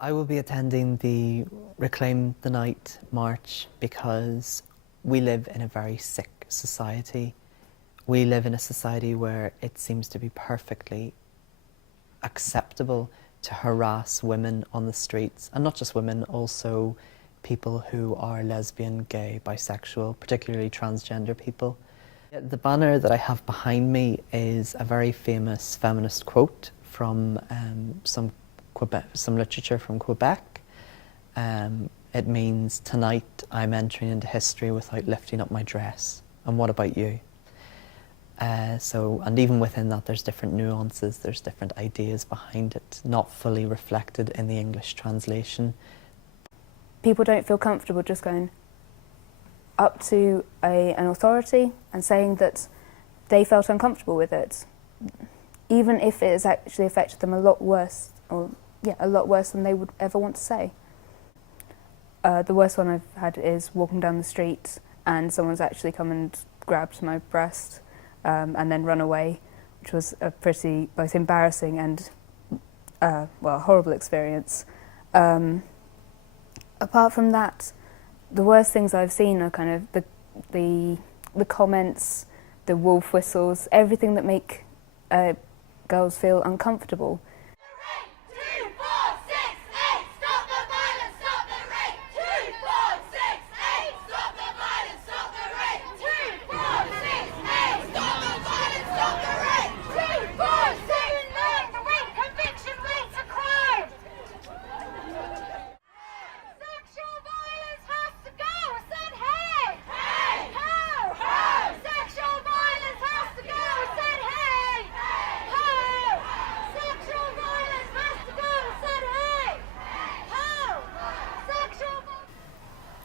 I will be attending the Reclaim the Night march because we live in a very sick society. We live in a society where it seems to be perfectly acceptable to harass women on the streets, and not just women, also people who are lesbian, gay, bisexual, particularly transgender people. The banner that I have behind me is a very famous feminist quote from some literature from Quebec. It means, "Tonight I'm entering into history without lifting up my dress. And what about you?" And even within that there's different nuances, there's different ideas behind it, not fully reflected in the English translation. People don't feel comfortable just going up to an authority and saying that they felt uncomfortable with it, even if it has actually affected them a lot worse, a lot worse than they would ever want to say. The worst one I've had is walking down the street and someone's actually come and grabbed my breast and then run away, which was a pretty both embarrassing and horrible experience. Apart from that, the worst things I've seen are kind of the comments, the wolf whistles, everything that make girls feel uncomfortable.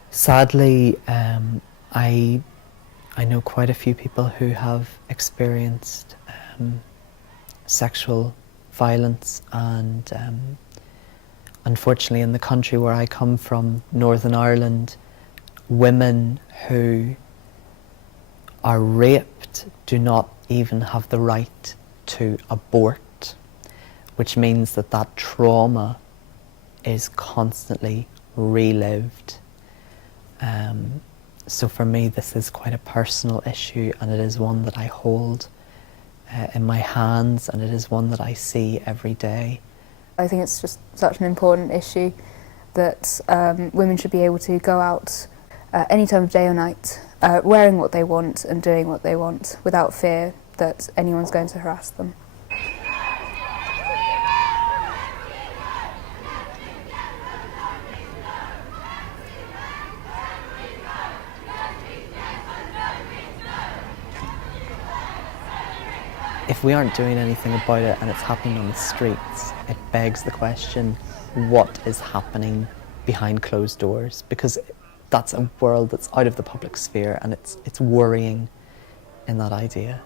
Sadly, I know quite a few people who have experienced sexual violence, and unfortunately in the country where I come from, Northern Ireland, women who are raped do not even have the right to abort, which means that that trauma is constantly relived. So for me this is quite a personal issue, and it is one that I hold in my hands, and it is one that I see every day. I think it's just such an important issue that women should be able to go out any time of day or night, wearing what they want and doing what they want without fear that anyone's going to harass them. If we aren't doing anything about it and it's happening on the streets, it begs the question, what is happening behind closed doors? Because that's a world that's out of the public sphere, and it's worrying in that idea.